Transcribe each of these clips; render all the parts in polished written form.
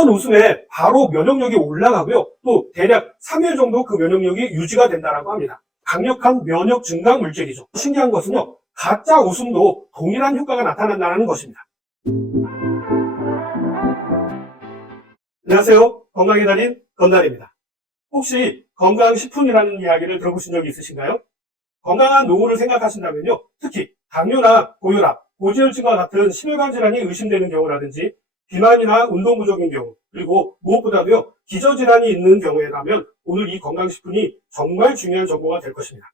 번 웃음에 바로 면역력이 올라가고요. 또 대략 3일 정도 그 면역력이 유지가 된다고 합니다. 강력한 면역 증강 물질이죠. 신기한 것은요, 가짜 웃음도 동일한 효과가 나타난다는 것입니다. 안녕하세요. 건강의 달인 건달입니다. 혹시 건강식품이라는 이야기를 들어보신 적이 있으신가요? 건강한 노후를 생각하신다면요, 특히 당뇨나 고혈압, 고지혈증과 같은 심혈관 질환이 의심되는 경우라든지 비만이나 운동 부족인 경우, 그리고 무엇보다도요, 기저질환이 있는 경우에라면 오늘 이 건강식품이 정말 중요한 정보가 될 것입니다.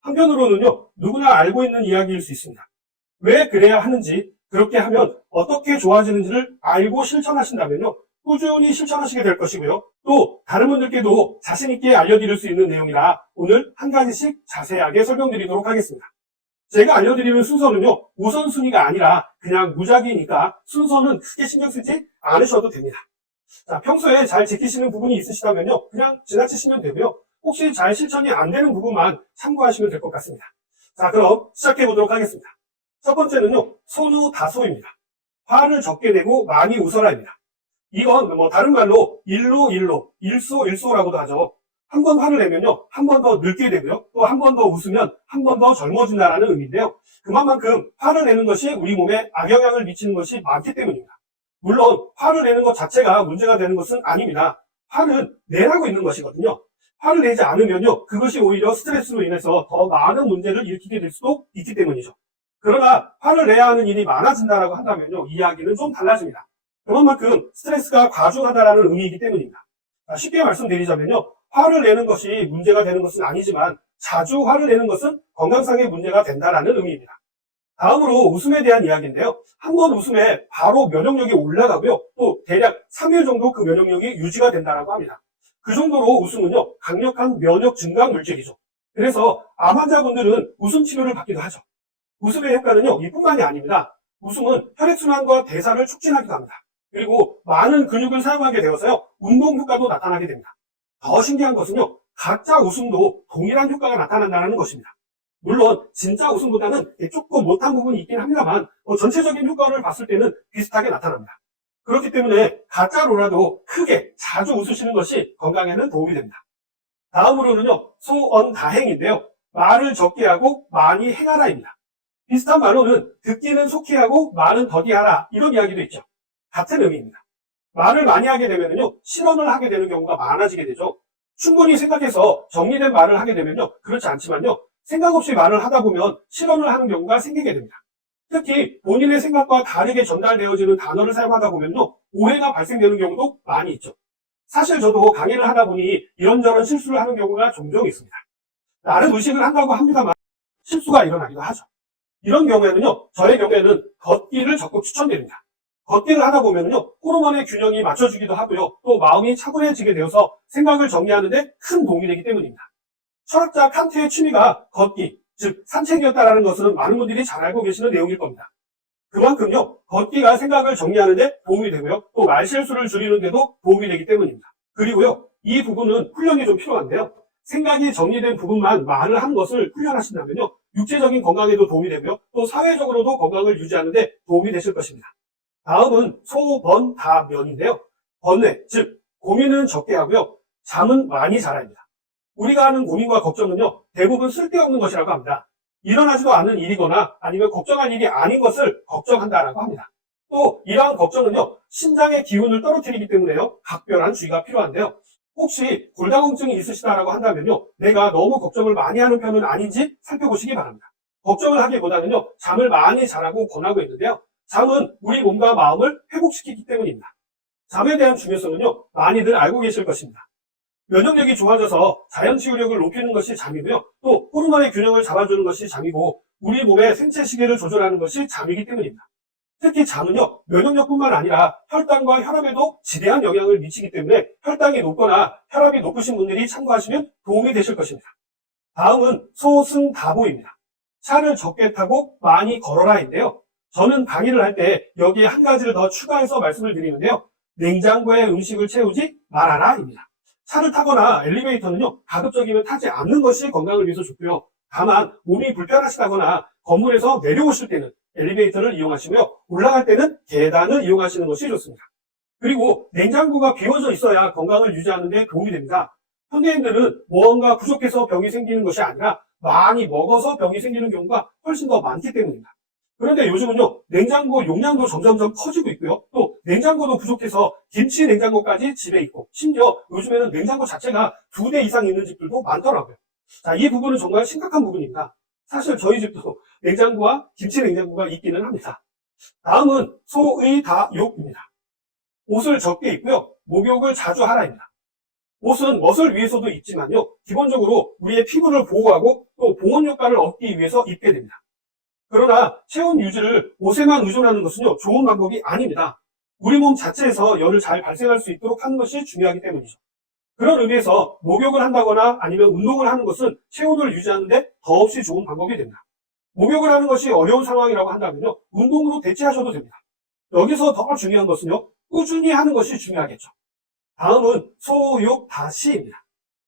한편으로는요, 누구나 알고 있는 이야기일 수 있습니다. 왜 그래야 하는지, 그렇게 하면 어떻게 좋아지는지를 알고 실천하신다면요, 꾸준히 실천하시게 될 것이고요. 또 다른 분들께도 자신 있게 알려드릴 수 있는 내용이라 오늘 한 가지씩 자세하게 설명드리도록 하겠습니다. 제가 알려드리는 순서는요, 우선순위가 아니라 그냥 무작위니까 순서는 크게 신경 쓰지 않으셔도 됩니다. 자, 평소에 잘 지키시는 부분이 있으시다면요, 그냥 지나치시면 되고요. 혹시 잘 실천이 안 되는 부분만 참고하시면 될 것 같습니다. 자, 그럼 시작해 보도록 하겠습니다. 첫 번째는요, 소누다소입니다. 화를 적게 내고 많이 웃어라입니다. 이건 다른 말로 일소일소라고도 하죠. 한 번 화를 내면요, 한 번 더 늙게 되고요. 또 한 번 더 웃으면 한 번 더 젊어진다는 의미인데요. 그만큼 화를 내는 것이 우리 몸에 악영향을 미치는 것이 많기 때문입니다. 물론 화를 내는 것 자체가 문제가 되는 것은 아닙니다. 화는 내라고 있는 것이거든요. 화를 내지 않으면요, 그것이 오히려 스트레스로 인해서 더 많은 문제를 일으키게 될 수도 있기 때문이죠. 그러나 화를 내야 하는 일이 많아진다고 한다면요, 이야기는 좀 달라집니다. 그만큼 스트레스가 과중하다는 의미이기 때문입니다. 쉽게 말씀드리자면요, 화를 내는 것이 문제가 되는 것은 아니지만 자주 화를 내는 것은 건강상의 문제가 된다는 의미입니다. 다음으로 웃음에 대한 이야기인데요. 한 번 웃음에 바로 면역력이 올라가고요. 또 대략 3일 정도 그 면역력이 유지가 된다고 합니다. 그 정도로 웃음은요, 강력한 면역 증강 물질이죠. 그래서 암 환자분들은 웃음 치료를 받기도 하죠. 웃음의 효과는요, 이뿐만이 아닙니다. 웃음은 혈액순환과 대사를 촉진하기도 합니다. 그리고 많은 근육을 사용하게 되어서요, 운동 효과도 나타나게 됩니다. 더 신기한 것은요, 가짜 웃음도 동일한 효과가 나타난다는 것입니다. 물론 진짜 웃음보다는 조금 못한 부분이 있긴 합니다만 전체적인 효과를 봤을 때는 비슷하게 나타납니다. 그렇기 때문에 가짜로라도 크게 자주 웃으시는 것이 건강에는 도움이 됩니다. 다음으로는요, 소언다행인데요. 말을 적게 하고 많이 행하라입니다. 비슷한 말로는 듣기는 속히 하고 말은 더디 하라, 이런 이야기도 있죠. 같은 의미입니다. 말을 많이 하게 되면요, 실언을 하게 되는 경우가 많아지게 되죠. 충분히 생각해서 정리된 말을 하게 되면요, 그렇지 않지만요, 생각 없이 말을 하다 보면 실언을 하는 경우가 생기게 됩니다. 특히 본인의 생각과 다르게 전달되어지는 단어를 사용하다 보면요, 오해가 발생되는 경우도 많이 있죠. 사실 저도 강의를 하다 보니 이런저런 실수를 하는 경우가 종종 있습니다. 나름 의식을 한다고 합니다만 실수가 일어나기도 하죠. 이런 경우에는요, 저의 경우에는 걷기를 적극 추천드립니다. 걷기를 하다 보면요, 호르몬의 균형이 맞춰지기도 하고요, 또 마음이 차분해지게 되어서 생각을 정리하는 데 큰 도움이 되기 때문입니다. 철학자 칸트의 취미가 걷기, 즉 산책이었다는 것은 많은 분들이 잘 알고 계시는 내용일 겁니다. 그만큼요, 걷기가 생각을 정리하는 데 도움이 되고요, 또 말실수를 줄이는 데도 도움이 되기 때문입니다. 그리고요, 이 부분은 훈련이 좀 필요한데요, 생각이 정리된 부분만 말을 한 것을 훈련하신다면요, 육체적인 건강에도 도움이 되고요, 또 사회적으로도 건강을 유지하는 데 도움이 되실 것입니다. 다음은 소번다면인데요. 번뇌, 즉 고민은 적게 하고요, 잠은 많이 자라입니다. 우리가 하는 고민과 걱정은요, 대부분 쓸데없는 것이라고 합니다. 일어나지도 않는 일이거나 아니면 걱정할 일이 아닌 것을 걱정한다라고 합니다. 또 이러한 걱정은요, 신장의 기운을 떨어뜨리기 때문에요, 각별한 주의가 필요한데요. 혹시 골다공증이 있으시다라고 한다면요, 내가 너무 걱정을 많이 하는 편은 아닌지 살펴보시기 바랍니다. 걱정을 하기보다는요, 잠을 많이 자라고 권하고 있는데요, 잠은 우리 몸과 마음을 회복시키기 때문입니다. 잠에 대한 중요성은요, 많이들 알고 계실 것입니다. 면역력이 좋아져서 자연 치유력을 높이는 것이 잠이고요, 또 호르몬의 균형을 잡아주는 것이 잠이고 우리 몸의 생체 시계를 조절하는 것이 잠이기 때문입니다. 특히 잠은요, 면역력뿐만 아니라 혈당과 혈압에도 지대한 영향을 미치기 때문에 혈당이 높거나 혈압이 높으신 분들이 참고하시면 도움이 되실 것입니다. 다음은 소승다보입니다. 차를 적게 타고 많이 걸어라인데요. 저는 강의를 할 때 여기에 한 가지를 더 추가해서 말씀을 드리는데요, 냉장고에 음식을 채우지 말아라입니다. 차를 타거나 엘리베이터는요, 가급적이면 타지 않는 것이 건강을 위해서 좋고요. 다만 몸이 불편하시다거나 건물에서 내려오실 때는 엘리베이터를 이용하시고요, 올라갈 때는 계단을 이용하시는 것이 좋습니다. 그리고 냉장고가 비워져 있어야 건강을 유지하는 데 도움이 됩니다. 현대인들은 무언가 부족해서 병이 생기는 것이 아니라 많이 먹어서 병이 생기는 경우가 훨씬 더 많기 때문입니다. 그런데 요즘은요, 냉장고 용량도 점점점 커지고 있고요. 또 냉장고도 부족해서 김치 냉장고까지 집에 있고, 심지어 요즘에는 냉장고 자체가 2대 이상 있는 집들도 많더라고요. 자, 이 부분은 정말 심각한 부분입니다. 사실 저희 집도 냉장고와 김치 냉장고가 있기는 합니다. 다음은 소의다욕입니다. 옷을 적게 입고요, 목욕을 자주 하라입니다. 옷은 멋을 위해서도 입지만요, 기본적으로 우리의 피부를 보호하고 또 보온 효과를 얻기 위해서 입게 됩니다. 그러나 체온 유지를 옷에만 의존하는 것은요, 좋은 방법이 아닙니다. 우리 몸 자체에서 열을 잘 발생할 수 있도록 하는 것이 중요하기 때문이죠. 그런 의미에서 목욕을 한다거나 아니면 운동을 하는 것은 체온을 유지하는데 더없이 좋은 방법이 됩니다. 목욕을 하는 것이 어려운 상황이라고 한다면요, 운동으로 대체하셔도 됩니다. 여기서 더 중요한 것은요, 꾸준히 하는 것이 중요하겠죠. 다음은 소욕다시입니다.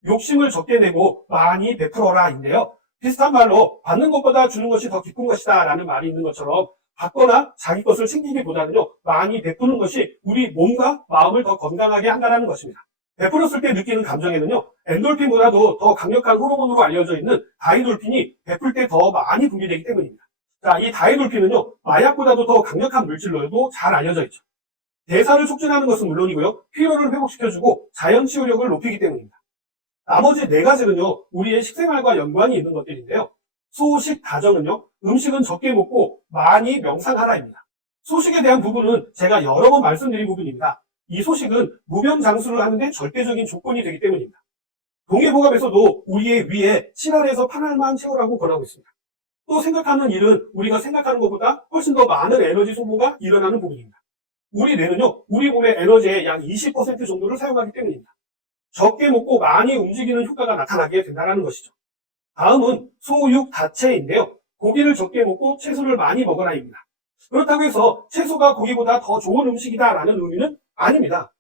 욕심을 적게 내고 많이 베풀어라인데요. 비슷한 말로 받는 것보다 주는 것이 더 기쁜 것이다 라는 말이 있는 것처럼 받거나 자기 것을 챙기기보다는요, 많이 베푸는 것이 우리 몸과 마음을 더 건강하게 한다는 것입니다. 베풀었을 때 느끼는 감정에는요, 엔돌핀보다도 더 강력한 호르몬으로 알려져 있는 다이돌핀이 베풀 때 더 많이 분비되기 때문입니다. 자, 이 다이돌핀은요, 마약보다도 더 강력한 물질로도 잘 알려져 있죠. 대사를 촉진하는 것은 물론이고요, 피로를 회복시켜주고 자연 치유력을 높이기 때문입니다. 나머지 4가지는요, 우리의 식생활과 연관이 있는 것들인데요. 소식 다정은요, 음식은 적게 먹고 많이 명상하라입니다. 소식에 대한 부분은 제가 여러 번 말씀드린 부분입니다. 이 소식은 무병장수를 하는데 절대적인 조건이 되기 때문입니다. 동해복압에서도 우리의 위에 7알에서 8알만 채우라고 권하고 있습니다. 또 생각하는 일은 우리가 생각하는 것보다 훨씬 더 많은 에너지 소모가 일어나는 부분입니다. 우리 뇌는요, 우리 몸의 에너지의 약 20% 정도를 사용하기 때문입니다. 적게 먹고 많이 움직이는 효과가 나타나게 된다는 것이죠. 다음은 소육다채인데요. 고기를 적게 먹고 채소를 많이 먹어라입니다. 그렇다고 해서 채소가 고기보다 더 좋은 음식이다라는 의미는 아닙니다.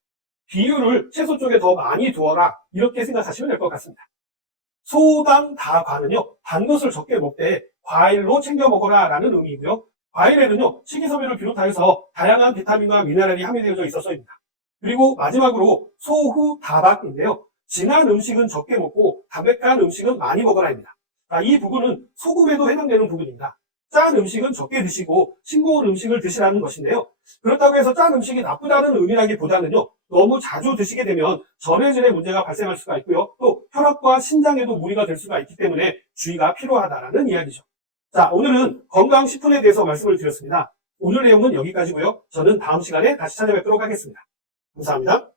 비율을 채소 쪽에 더 많이 두어라 이렇게 생각하시면 될 것 같습니다. 소당다과는요, 단 것을 적게 먹되 과일로 챙겨 먹어라 라는 의미이고요. 과일에는요, 식이섬유를 비롯하여서 다양한 비타민과 미네랄이 함유되어 있어서입니다. 그리고 마지막으로 소후다박인데요. 진한 음식은 적게 먹고 담백한 음식은 많이 먹어라입니다. 이 부분은 소금에도 해당되는 부분입니다. 짠 음식은 적게 드시고 싱거운 음식을 드시라는 것인데요. 그렇다고 해서 짠 음식이 나쁘다는 의미라기보다는요, 너무 자주 드시게 되면 전해질의 문제가 발생할 수가 있고요. 또 혈압과 신장에도 무리가 될 수가 있기 때문에 주의가 필요하다는 이야기죠. 자, 오늘은 건강식품에 대해서 말씀을 드렸습니다. 오늘 내용은 여기까지고요. 저는 다음 시간에 다시 찾아뵙도록 하겠습니다. 감사합니다.